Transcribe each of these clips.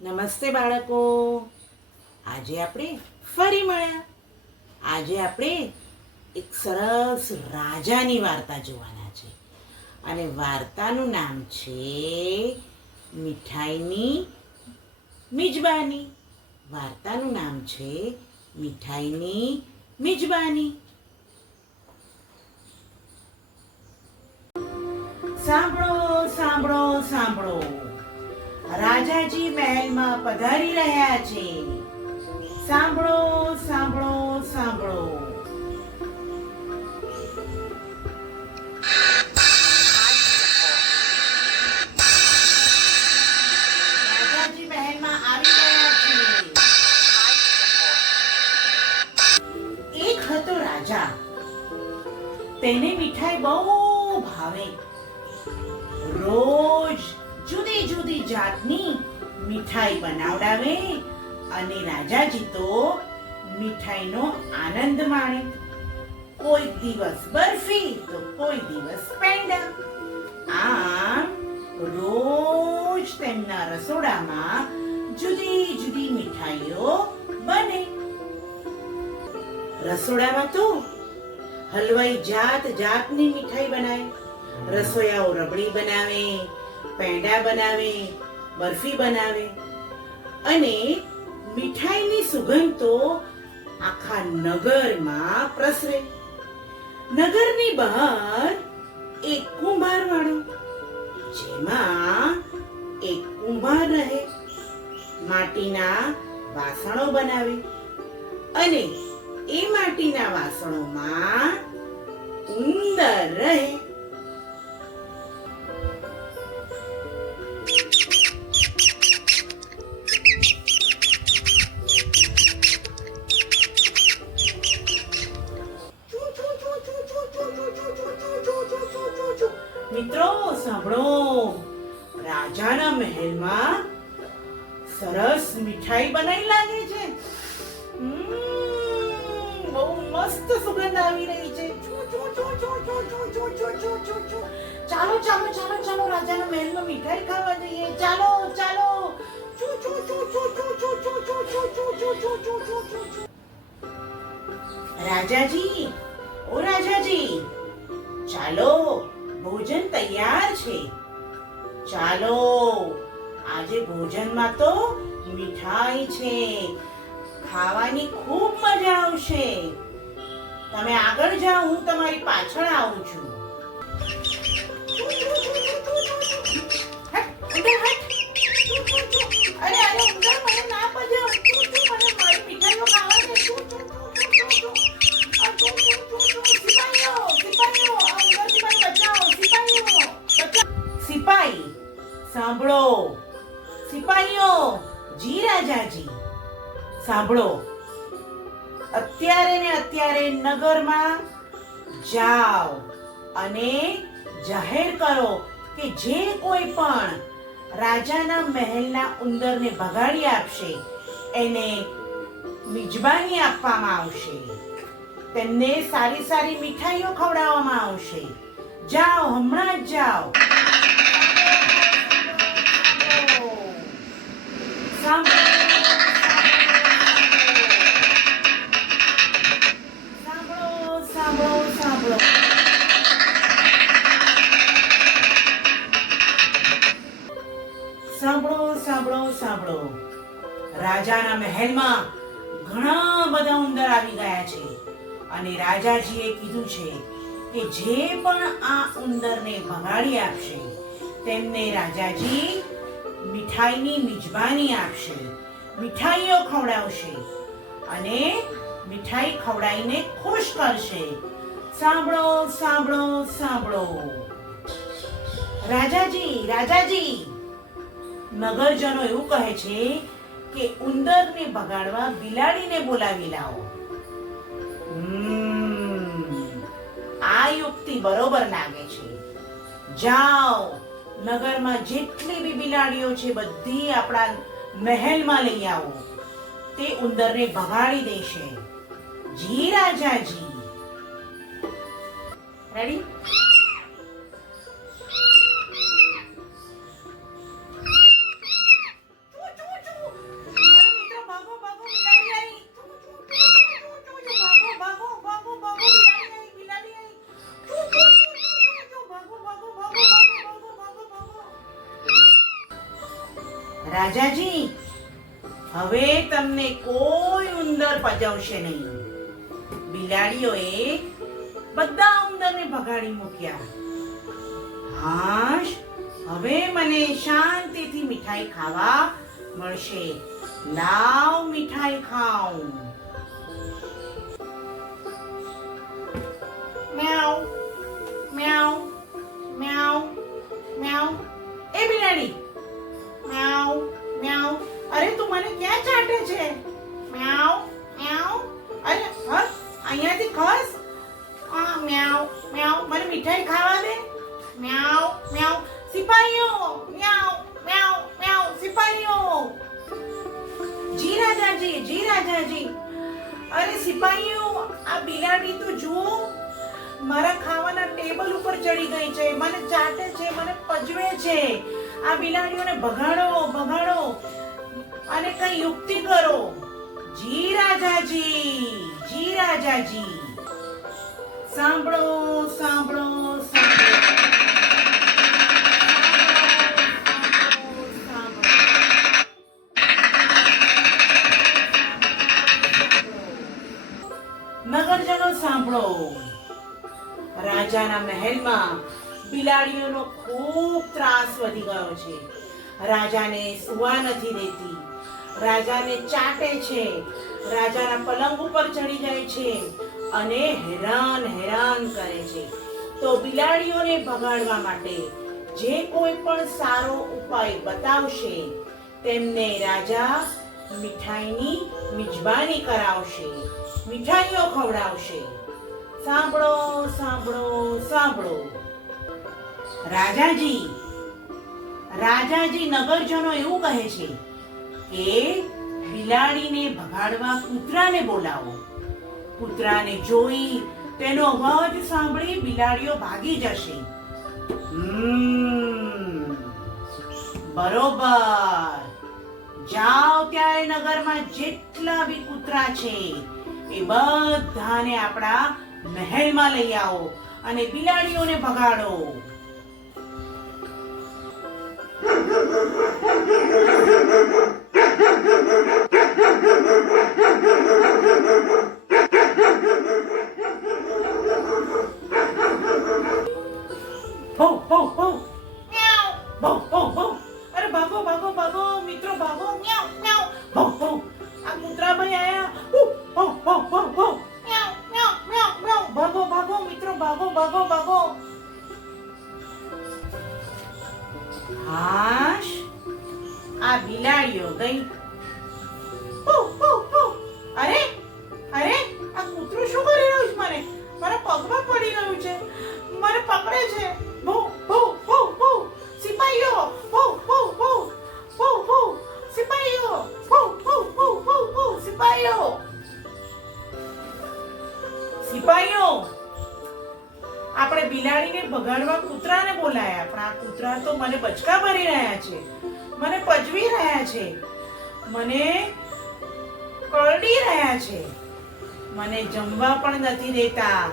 નમસ્તે બાળકો. આજે આપણે ફરી મળ્યા. આજે આપણે એક સરસ રાજાની વાર્તા જોવાના છે અને વાર્તાનું નામ છે મીઠાઈની મિજબાની. વાર્તાનું નામ છે મીઠાઈની મિજબાની. સાંભળો સાંભળો સાંભળો, રાજાજી મહેલમાં પધારી રહ્યા છે. સાંભળો સાંભળો સાંભળો. રાજાજી મહેલમાં આવી ગયા છે. એક હતો રાજા, તેને મીઠાઈ બહુ ભાવે. રોજ જુદી જુદી જાતની મીઠાઈ બનાવડાવે અને રાજાજી તો મીઠાઈનો આનંદ માણે. કોઈ દિવસ બરફી તો કોઈ દિવસ પેંડા. આમ રોજ તેમના રસોડામાં જુદી જુદી મીઠાઈઓ બને. રસોડામાં તો હલવાઈ જાત જાતની મીઠાઈ બનાવે. રસોઈયાઓ રબડી બનાવે, પેંડા બનાવે, બરફી બનાવે અને મીઠાઈની સુગંધ તો આખા નગરમાં પ્રસરે. નગરની બહાર એક કુંભારવાળો, જેમાં એક કુંભાર રહે, માટીના વાસણો બનાવે અને એ માટીના વાસણોમાં ઉંદર રહે. મિત્રો સાંભળો, રાજાના મહેલમાં સરસ મીઠાઈ બનાવી લાગે છે. બહુ મસ્ત સુગંધ આવી રહી છે. ચાલો ચાલો ચાલો ચાલો, રાજાના મહેલમાં મીઠાઈ ખાવા જઈએ. ચાલો ચાલો. રાજાજી, ઓ રાજાજી, ચાલો, ભોજન તૈયાર છે. ચાલો, આજે ભોજનમાં તો મીઠાઈ છે. ખાવાની ખૂબ મજા આવશે. તમે આગળ જાઓ, હું તમારી પાછળ આવું છું. અરે અરે ઉંદર, મને ના પજ્યો. મને મારી મીઠાઈઓ ખાવા દે. સિપાહીઓ, સિપાહીઓ, આ ઉંદરથી મને બચાવો. સિપાહીઓ, સિપાહી સાંભળો. સિપાહીઓ, જી રાજાજી સાંભળો. અત્યારે ને અત્યારે નગરમાં જાઓ અને જાહેર કરો કે જે કોઈ પણ રાજાના મહેલના ઉંદરને ભગાડી આપશે એને મિજબાની આપવામાં આવશે. તેમને સારી સારી મીઠાઈઓ ખવડાવવામાં આવશે. જાઓ, હમણાં જ જાઓ. સાંભળો સાંભળો સાંભળો. સાંભળો સાંભળો સાંભળો. રાજાના મહેલમાં ઘણા બધા ઉંદર આવી ગયા છે અને રાજાજીએ કીધું છે કે જે પણ આ ઉંદરને ભગાડી આપશે તેમને રાજાજી મીઠાઈની મિજબાની આપશે. મીઠાઈઓ ખવડાવશે અને મીઠાઈ ખવડાવીને ખુશ કરશે. સાંભળો સાંભળો સાંભળો. રાજાજી, રાજાજી, નગરજનો એવું કહે છે કે ઉંદરને ભગાડવા બિલાડીને બોલાવી લાવો. આ યુક્તિ બરોબર લાગે છે. જાઓ, નગરમાં જેટલી બી બિલાડીઓ છે બધી આપણા મહેલમાં લઈ આવો. તે ઉંદરને ભગાડી દેશે. જી રાજાજી. રેડી? રાજાજી, હવે તમને કોઈ ઉંદર પજવશે નહીં. બિલાડીઓએ બધા ઉંદરને ભગાડી મૂક્યા. હાશ, હવે મને શાંતિથી મીઠાઈ ખાવા મળશે. લાવ મીઠાઈ ખાઉં. મ્યાઉ મ્યાઉ મ્યાઉ મ્યાઉ. એ બિલાડી, મ્યાઉ મ્યાઉ. અરે તું મને ક્યાં ચાટે છે? મ્યાઉ મ્યાઉ. અરે હસ, અહીંયાથી ખસ. મ્યાઉ મ્યાઉ. મને મીઠાઈ ખાવા દે. મ્યાઉ મ્યાઉ. સિપાહીઓ, મ્યાઉ મ્યાઉ મ્યાઉ. સિપાહીઓ. જી રાજાજી, જી રાજાજી. અરે સિપાહીઓ, આ બિલાડી તો જુઓ, મારા ખાવાના ટેબલ ઉપર ચડી ગઈ છે. મને ચાટે છે, મને પજવે છે. આ બિલાડીઓને ભગાડો, ભગાડો અને કઈ યુક્તિ કરો. જી રાજાજી, જી રાજાજી. સાંભળો, સાંભળો, સાંભળો. નગરજનો સાંભળો. રાજાના મહેલમાં બિલાડીઓનો ખૂબ ત્રાસ વધી ગયો છે. રાજાને સુવા નથી દેતી, રાજાને ચાટે છે, રાજાના પલંગ ઉપર ચડી જાય છે અને હેરાન હેરાન કરે છે. તો બિલાડીઓને ભગાડવા માટે જે કોઈ પણ સારો ઉપાય બતાવશે તેમને રાજા મીઠાઈની મિજબાની કરાવશે, મીઠાઈઓ ખવડાવશે. સાંભળો, સાંભળો, સાંભળો. રાજાજી, રાજાજી નગરજનો એવું કહે છે કે બિલાડીને ભગાડવા કૂતરાને બોલાવો. કૂતરાને જોઈ તેનો અવાજ સાંભળી બિલાડીઓ ભાગી જશે. બરોબર. જાઓ ત્યારે નગરમાં જેટલા બી કૂતરા છે એ બધાને આપણા મહેલમાં લઈ આવો અને બિલાડીઓને ભગાડો. ભો ભો ભો. મ્યાઉ. ભો ભો ભો. અરે ભાગો, ભાગો, ભાગો મિત્રો, ભાગો. મ્યાઉ મ્યાઉ. ભો ભો. આ કૂતરા ભાઈ આયા. ભો ભો ભો ભો. મ્યાઉ મ્યાઉ મ્યાઉ મ્યાઉ. ભાગો, ભાગો મિત્રો, ભાગો, ભાગો, ભાગો. હાશ, આ બિલાડીઓ ગઈ. અરે અરે, આ કૂતરું શું કરી રહ્યું છે? મને મારા પગમાં પડી રહ્યું છે, મને પકડે છે. ભો ભો ભો ભો. સિપાહીઓ, ભો ભો ભો ભો ભો. સિપાહીઓ, ભો ભો ભો ભો ભો. સિપાહીઓ, સિપાહીઓ. આપણે બિલાડીને ભગાડવા કૂતરાને બોલાયા, પણ આ કૂતરા તો મને બચકા ભરી રહ્યા છે, મને પજવી રહ્યા છે, મને કરડી રહ્યા છે, મને જમવા પણ નથી દેતા.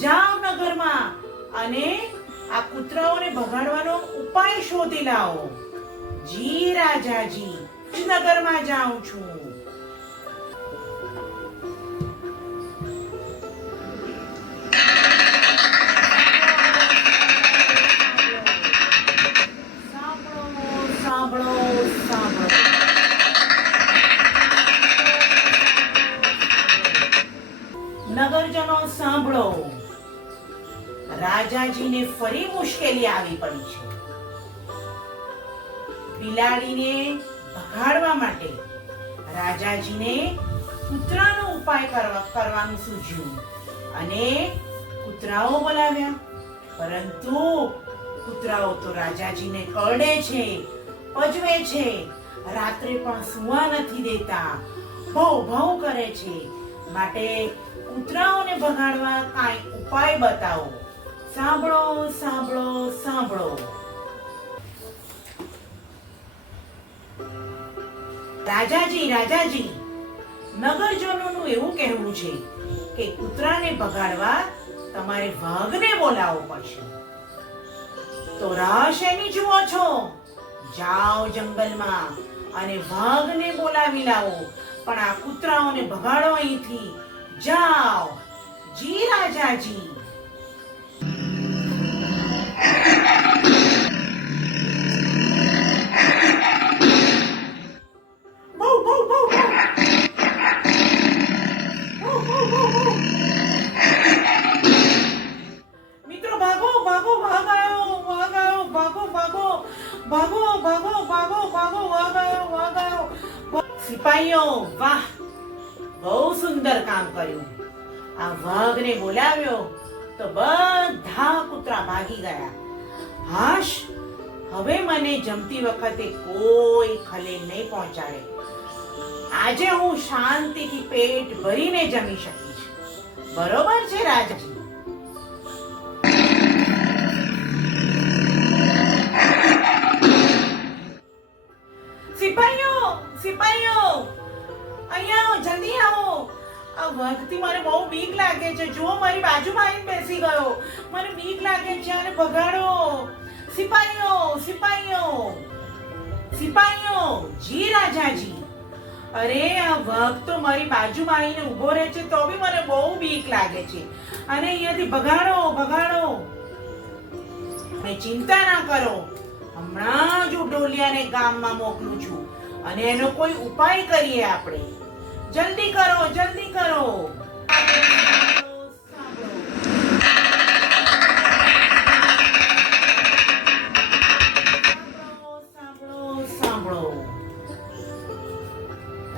જાઓ નગરમાં અને આ કૂતરાઓને ભગાડવાનો ઉપાય શોધી લાવો. જી રાજાજી, નગરમાં જાઉં છું. સાંભળો, સાંભળો. નગરજનો સાંભળો. રાજાજીને ફરી મુશ્કેલી આવી પડી છે. બિલાડીને ભગાડવા માટે રાજાજીને કૂતરાનો ઉપાય કરવાનું સૂઝ્યું અને કૂતરાઓ બોલાવ્યા. પરંતુ કૂતરાઓ તો રાજાજીને કરડે છે, પજવે છે, રાત્રે પણ સૂવા નથી દેતા, ભૌ ભૌ કરે છે. માટે કૂતરાઓને ભગાડવા કાંઈ ઉપાય બતાવો. સાંભળો, સાંભળો, સાંભળો. રાજાજી, રાજાજી, નગરજનોનું એવું કહેવું છે કે કૂતરાને ભગાડવા તમારે વાઘને બોલાવવો પડશે. તો રાહ શેની જુઓ છો? જાઓ જંગલમાં અને વાઘને બોલાવી લાવો, પણ આ કૂતરાઓને ભગાડો અહીંથી. જાઓ. જી રાજાજી. મિત્રો ભાગો ભાગો, વાઘ આવ્યો, વાઘ આવ્યો, ભાગો ભાગો, ભાગો ભાગો, ભાગો ભાગો, વાઘ આવ્યો, વાઘ આવ્યો. સિપાહીઓ, વાહ, બહુ સુંદર કામ કર્યું. આ વાઘને બોલાવ્યો તો બધા કૂતરા ભાગી ગયા. હાશ, હવે મને જમતી વખતે કોઈ ખલેલ નહીં પહોંચાડે. આજે હું શાંતિથી પેટ ભરીને જમી શકીશ. બરોબર છે રાજાજી? સિપાહીઓ, સિપાહીઓ, અહીંયા આવો, જલ્દી આવો. આ વાઘથી મને બહુ બીક લાગે છે. જુઓ, મારી બાજુમાં આવીને બેસી ગયો. મને બીક લાગે છે, આને ભગાડો. સિપાહીઓ, સિપાહીઓ, સિપાહીઓ, જી રાજાજી. અરે, આ વાઘ તો મારી બાજુમાં આવીને ઊભો રહે છે તો બી મને બહુ બીક લાગે છે. અને અહીંયાથી ભગાડો, ભગાડો. તમે ચિંતા ના કરો, હમણાં જ હું ઢોલિયાને ગામમાં મોકલું છું અને એનો કોઈ ઉપાય કરીએ આપણે. જલ્દી કરો, જલ્દી કરો. સાંભળો, સાંભળો.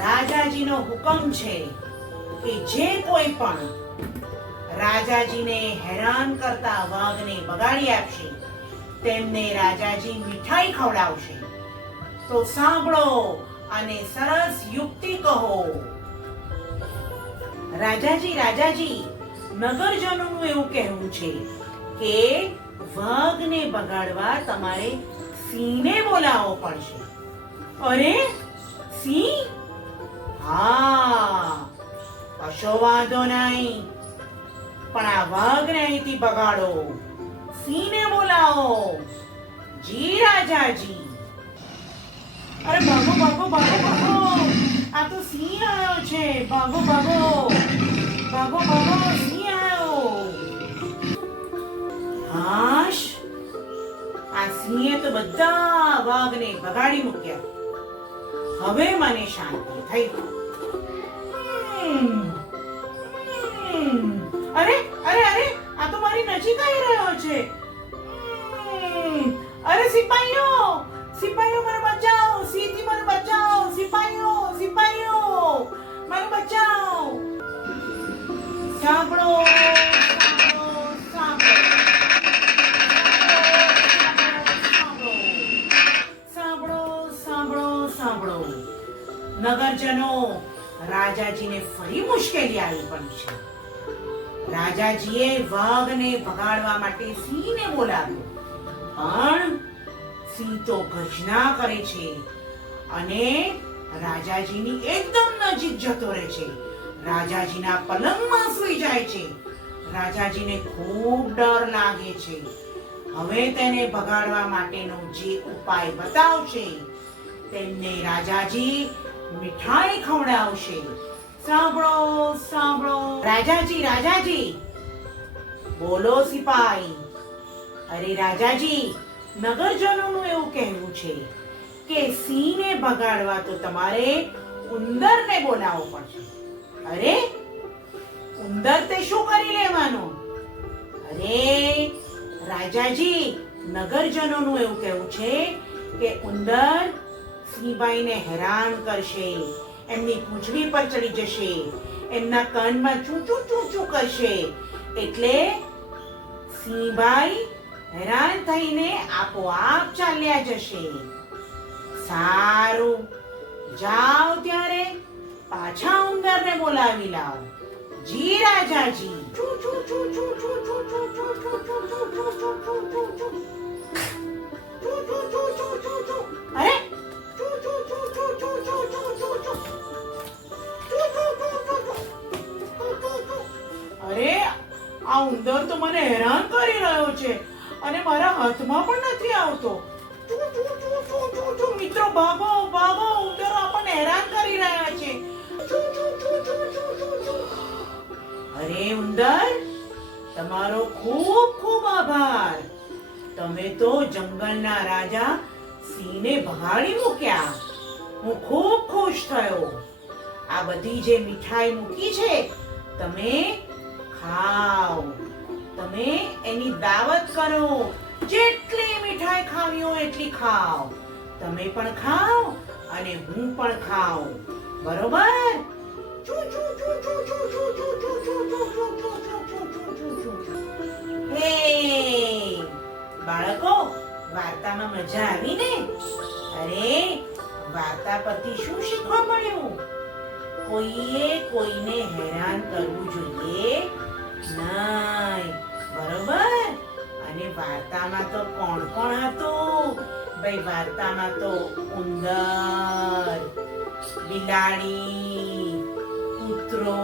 રાજાજીનો હુકમ છે કે જે કોઈ પણ રાજાજીને હેરાન કરતા વાઘને બગાડી આપશે તેમને રાજાજી મીઠાઈ ખવડાવશે. તો સાંભળો અને સરસ યુક્તિ કહો. રાજાજી, રાજાજી, નગરજનોનું એવું કહેવું છે કે વાઘને બગાડવા તમારે સિંહને બોલાવવો પડશે. અરે, સિંહ? હા, કશો વાંધો નહીં, પણ આ વાઘને અહીંથી બગાડો. સિંહને બોલાવો. જી રાજાજી. અરે ભાગો ભાગો ભાગો ભાગો, આ તો સિંહ આવ્યો છે. ભાગો ભાગો, ભાગો ભાગો, સિંહ આવ્યો. હાશ, આ સિંહે તો બધા વાઘને ભગાડી મૂક્યા. હવે મને શાંતિ થઈ. અરે અરે અરે, આ તો મારી નજીક આવી રહ્યો છે. અરે સિપાહીઓ, સિપાહીઓ, મને બચાવો. સિંહથી મને બચાવો. સિપાહીઓ, સિપાહીઓ, મને બચાવો. સાંભળો, સાંભળો, સાંભળો, સાંભળો, સાંભળો. નગરજનો, રાજાજીને ફરી મુશ્કેલી આવી પડી છે. રાજાજીએ વાઘને ભગાડવા માટે સિંહને બોલાવ્યો, પણ સિંહ તો ગર્જના કરે છે અને રાજાજીની એકદમ નજીક જતો રહે છે. રાજાજીના પલંગમાં સૂઈ જાય છે. રાજાજીને ખૂબ ડર લાગે છે. હવે તેને ભગાડવા માટેનો જે ઉપાય બતાવશે તેમને રાજાજી મીઠાઈ ખવડાવશે. સાંભળો, સાંભળો. રાજાજી, રાજાજી, બોલો સિપાઈ. અરે રાજાજી, નગરજનોનું એવું કહેવું છે કે સિંહને ભગાડવા તો તમારે ઉંદરને બોલાવવો પડશે. અરે, ઉંદર તે શું કરી લેવાનો? અરે રાજાજી, નગરજનોનું એવું કહેવું છે કે ઉંદર સિંહભાઈને હેરાન કરશે, એમની પૂંછડી પર ચડી જશે, એમના કાનમાં ચૂચું ચૂચું કરશે, એટલે સિંહભાઈ હેરાન થઈને આપોઆપ ચાલ્યા જશે. સારું, જાઓ ત્યારે પાછા ઉંદરને બોલાવી લાવો. જી રાજાજી. અરે, અરે, આ ઉંદર તો મને હેરાન કરી રહ્યો છે અને મારા હાથમાં પણ નથી આવતો. મિત્રો ભાગો ભાગો, ઉંદરો આપણને હેરાન કરી રહ્યા છે. અરે ઉંદર, તમારો ખૂબ ખૂબ આભાર. તમે તો જંગલના રાજા સિંહને ભગાડી મૂક્યા. હું ખૂબ ખુશ થયો. આ બધી જે મીઠાઈ મૂકી છે તમે ખાઓ. તમે એની દાવત કરો. જેટલી મીઠાઈ ખાવી હોય એટલી ખાઓ. તમે પણ ખાઓ અને હું પણ ખાઉં. બરોબર? હે બાળકો, વાર્તામાં મજા આવી ને? અરે વાર્તા પરથી શું શીખવા મળ્યું? કોઈએ કોઈને હેરાન કરવું જોઈએ નહીં. બરોબર? અને વાર્તામાં તો કોણ કોણ હતું? ભાઈ વાર્તામાં તો ઉંદર, બિલાડી, કૂતરો,